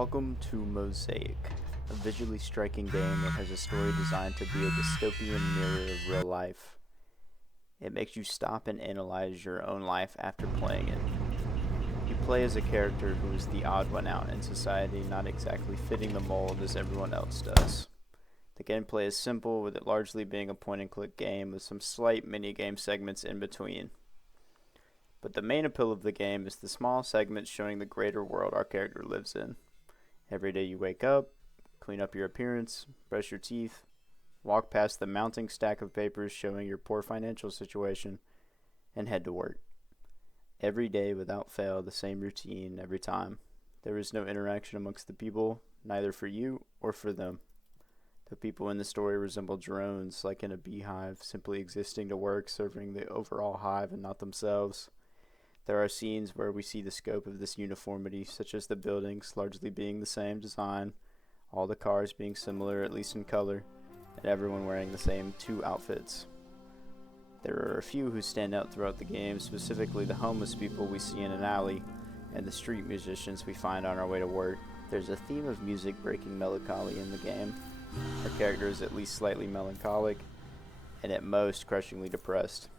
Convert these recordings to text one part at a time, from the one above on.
Welcome to Mosaic, a visually striking game that has a story designed to be a dystopian mirror of real life. It makes you stop and analyze your own life after playing it. You play as a character who is the odd one out in society, not exactly fitting the mold as everyone else does. The gameplay is simple, with it largely being a point-and-click game with some slight mini-game segments in between. But the main appeal of the game is the small segments showing the greater world our character lives in. Every day you wake up, clean up your appearance, brush your teeth, walk past the mounting stack of papers showing your poor financial situation, and head to work. Every day without fail, the same routine every time. There is no interaction amongst the people, neither for you or for them. The people in the story resemble drones, like in a beehive, simply existing to work, serving the overall hive and not themselves. There are scenes where we see the scope of this uniformity, such as the buildings largely being the same design, all the cars being similar, at least in color, and everyone wearing the same two outfits. There are a few who stand out throughout the game, specifically the homeless people we see in an alley, and the street musicians we find on our way to work. There's a theme of music breaking melancholy in the game. Our character is at least slightly melancholic, and at most crushingly depressed.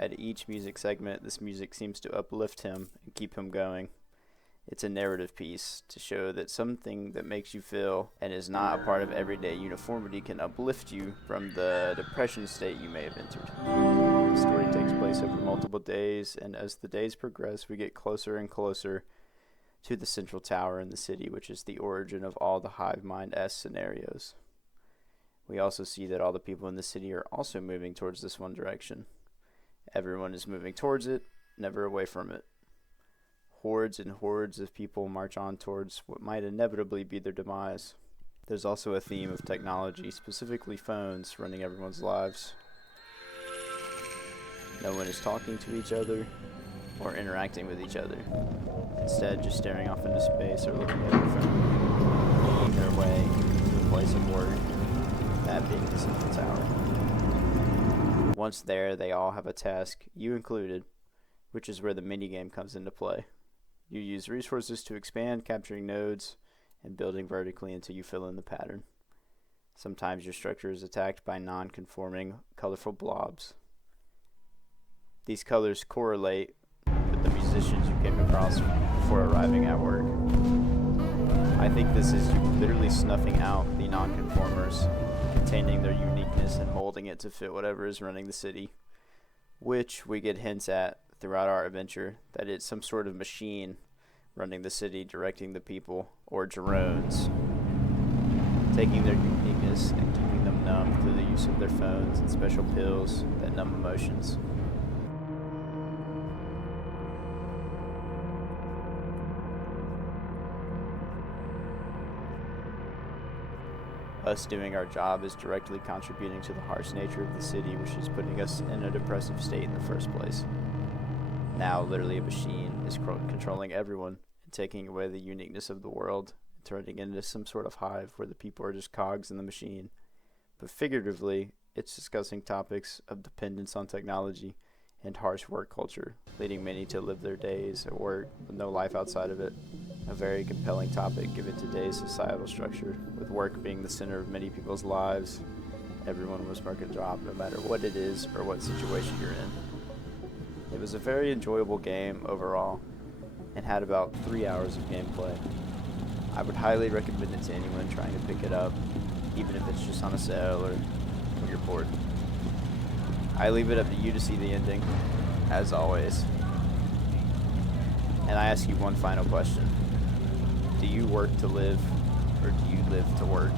At each music segment, this music seems to uplift him and keep him going. It's a narrative piece to show that something that makes you feel and is not a part of everyday uniformity can uplift you from the depression state you may have entered. The story takes place over multiple days, and as the days progress, we get closer and closer to the central tower in the city, which is the origin of all the hive mind-esque scenarios. We also see that all the people in the city are also moving towards this one direction. Everyone is moving towards it, never away from it. Hordes and hordes of people march on towards what might inevitably be their demise. There's also a theme of technology, specifically phones, running everyone's lives. No one is talking to each other or interacting with each other. Instead, just staring off into space or looking at their phone, making their way to the place of work, that being the central tower. Once there, they all have a task, you included, which is where the minigame comes into play. You use resources to expand, capturing nodes, and building vertically until you fill in the pattern. Sometimes your structure is attacked by non-conforming, colorful blobs. These colors correlate with the musicians you came across before arriving at work. I think this is you literally snuffing out the non-conformers, containing their uniqueness and molding it to fit whatever is running the city, which we get hints at throughout our adventure that it's some sort of machine running the city, directing the people, or drones, taking their uniqueness and keeping them numb through the use of their phones and special pills that numb emotions. Us doing our job is directly contributing to the harsh nature of the city, which is putting us in a depressive state in the first place. Now, literally, a machine is controlling everyone and taking away the uniqueness of the world and turning it into some sort of hive where the people are just cogs in the machine. But figuratively, it's discussing topics of dependence on technology and harsh work culture, leading many to live their days at work with no life outside of it. A very compelling topic given today's societal structure, with work being the center of many people's lives. Everyone must work a job no matter what it is or what situation you're in. It was a very enjoyable game overall and had about 3 hours of gameplay. I would highly recommend it to anyone trying to pick it up, even if it's just on a sale or when you're bored. I leave it up to you to see the ending, as always. And I ask you one final question. Do you work to live, or do you live to work?